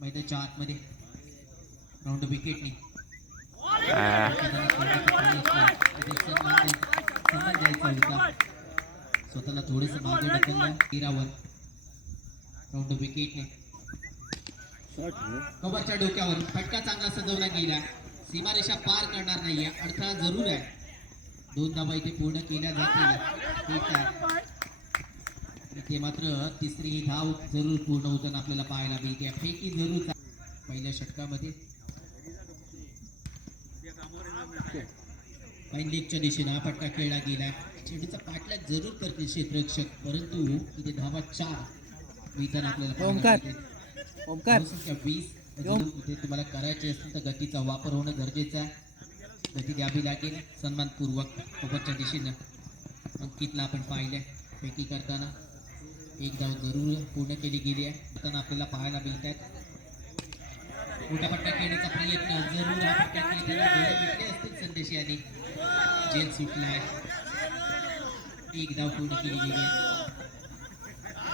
मैदानाच्या आतमध्ये राऊंड विकेटने द्यायचा होता. स्वतःला थोडेस मागे ढकललं. 13 राऊंड विकेटने कव्हरच्या डोक्यावर फटका चांगला सजवला गेला. सीमारेषा पार करणार नाहीये, अडथळा जरूर आहे. 2 धावा इथे पूर्ण केल्या जातील. ठीक आहे, इथे मात्र तिसरी ही धाव जरूर पूर्ण होताना आपल्याला पाहायला मिळते. फेकी जरूर पहिल्या षटकामध्ये फाईन लेगच्या दिशेने हा फटका खेळला गेला. चेंडूचा पाठलाग जरूर करतील क्षेत्ररक्षक, परंतु इथे धावा 4 मिळताना आपल्याला ओमकार 20 इथे तुम्हाला करायचे असतील तर गतीचा वापर होणं गरजेचं आहे. गती द्यावी लागेल सन्मानपूर्वक. ओपरच्या दिशेनं अंकितला आपण पाहिलंय फेकी करताना. 1 धाव जरूर पूर्ण केली गेली आहे. आता आपल्याला पाहायला मिळत आहेत मोठा फटका खेळण्याचा प्रयत्न जरूर. हा फटका खेळताना असतील संदेश यांनी. जेल सुटलाय. 1 धाव पूर्ण केली गेली आहे.